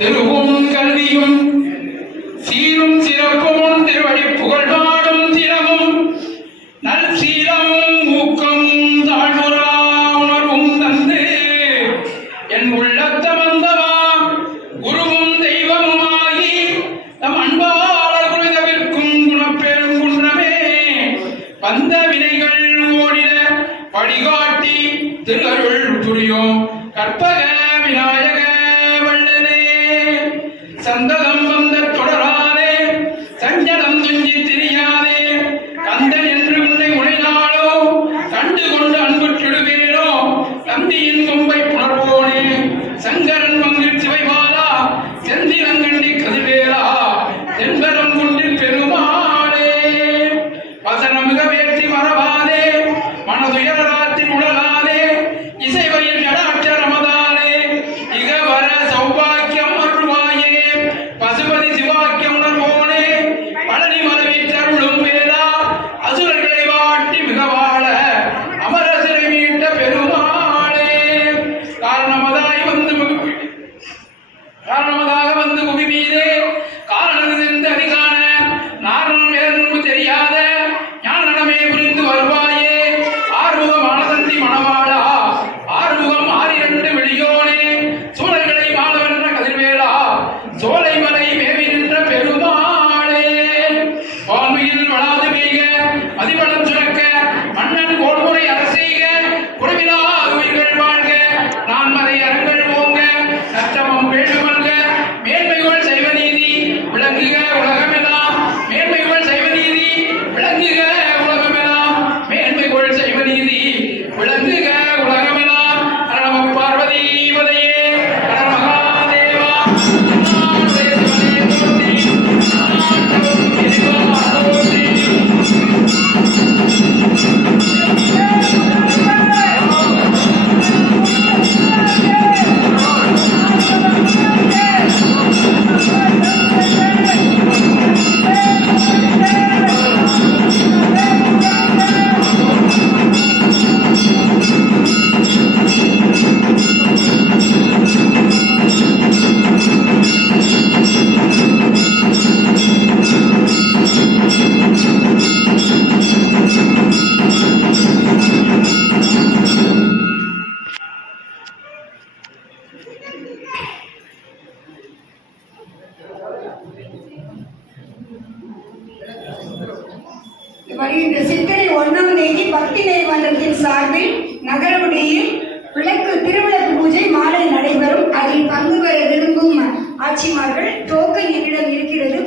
திருவும் கல்வியும் சீரும் சிறப்பும் திருவடி புகழ் பாடும் திறமும் நல் சீரமும் ஊக்கம் தாழ்வுறா உணர்வும் தந்து என் உள்ளத்தமந்தமா குருவும் தெய்வமுமாகி தம் அன்பாளர் குழுதவிற்கும் குணப்பெரும் குன்றமே வந்த வினைகள் ஓடிட படிகாட்டி திருஅருள் புரியும் கற்பக விநாயக வள்ளலே சந்ததம் வந்த தொடராதே சஞ்சலம் துஞ்சி திரியாதே கந்தன் என்று உன்னை உனைநாளோ கண்டு கொண்டு அன்புற்றிடுவேனோ தந்தியின் கொம்பை புணர்வோனே சங்கரன் மங்கில் சிவைபாலா செந்திலங்கண்டி கதிவேலா தென்பரம் குன்றில் பெருமாளே வசனமிக வேற்றி மறவாதே மனதுயராத்தில் உழலாதே இசைவையில் ஜடாட்சரமதாலே இக வர சௌபாக்கியம் அருள்வாயே பசுபதி சிவாக்கியம் உணர்வோனே பழனி மரவிற்றருளும் வேளா அசுரர்களை வாட்டி மிக வாழ அமரசிறை மீட்ட பெருமாளே காரணமதாக வந்து புவி மீதே காரணம் என்று அதிகான நாரணம் வேறு தெரியாத ஞானமே புரிந்து வருவாயே ஆறுமுகம் ஆனதந்தி மணவாளா ஆறுமுகம் ஆறிரண்டு வெளியோனே சூழல்களை மாணவென்ற கதிர்வேளா சோலை மலை மேவி நின்ற பெருமாளே வான்மையில் வளாது பெய்க அதிபலம் சுரக்க மன்னன் கோள்முறை அரசெய்க குறைவிலா உயிர்கள் வாழ்க நான் மறை அரங்கள் ஓங்க நற்றமம் வேண்டுமல்க மேன்மைகள் செய்வ நீதி விளங்குக உலகமெல்லாம் மேன்மைகள் செய்வ நீதி விளங்குக உலகமெல்லாம் மேன்மைகள் செய்வ நீதி விளங்குக உலகமெல்லாம் நம பார்வதி பதையே மகாதேவா வருகின்ற சித்திரை 1ஆம் தேதி பக்தி நெறிமன்றத்தின் சார்பில் நகரவுடையில் திருவிளக்கு பூஜை மாலை நடைபெறும். அதில் பங்கு பெற விரும்பும் ஆட்சிமார்கள் டோக்கன் என்னிடம் இருக்கிறது.